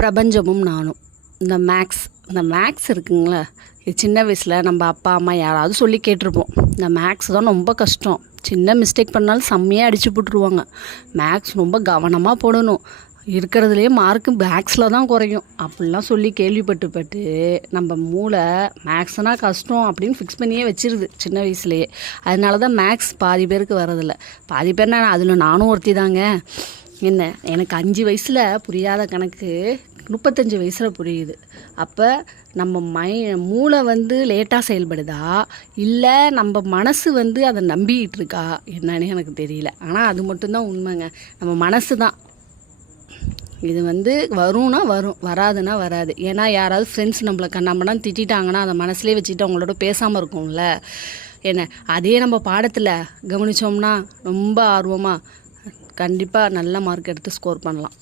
பிரபஞ்சமும் நானும். இந்த மேக்ஸ் இந்த மேக்ஸ் இருக்குங்களா இது சின்ன வயசில் நம்ம அப்பா அம்மா யாராவது சொல்லி கேட்டிருப்போம். இந்த மேக்ஸ் தான் ரொம்ப கஷ்டம். சின்ன மிஸ்டேக் பண்ணாலும் செம்மையாக அடிச்சு போட்டுருவாங்க. மேக்ஸ் ரொம்ப கவனமாக போடணும். இருக்கிறதுலே மார்க்கு மேக்ஸில் தான் குறையும். அப்படிலாம் சொல்லி கேள்விப்பட்டுப்பட்டு நம்ம மூளை மேக்ஸ்னால் கஷ்டம் அப்படின்னு ஃபிக்ஸ் பண்ணியே வச்சிருது சின்ன வயசுலேயே. அதனால தான் மேக்ஸ் பாதி பேருக்கு வரதில்லை பாதி பேர் நான் அதில் நானும் ஒருத்தி தாங்க என்ன? எனக்கு அஞ்சு வயசில் புரியாத கணக்கு முப்பத்தஞ்சு வயசில் புரியுது. அப்போ நம்ம மை மூளை வந்து லேட்டாக செயல்படுதா? இல்லை நம்ம மனசு வந்து அதை நம்பிக்கிட்டு இருக்கா என்னன்னு எனக்கு தெரியல. ஆனால் அது மட்டும்தான் உண்மைங்க. நம்ம மனசு தான் இது வந்து வரும்னா வரும் வராதுன்னா வராது. ஏன்னா யாராவது ஃப்ரெண்ட்ஸ் நம்மளை கண்ணாமண்ணா திட்டிட்டாங்கன்னா அதை மனசுலேயே வச்சுட்டு அவங்களோட பேசாமல் இருக்கும்ல. என்ன? அதே நம்ம பாடத்தில் கவனித்தோம்னா ரொம்ப ஆர்வமாக கண்டிப்பாக நல்ல மார்க் எடுத்து ஸ்கோர் பண்ணலாம்.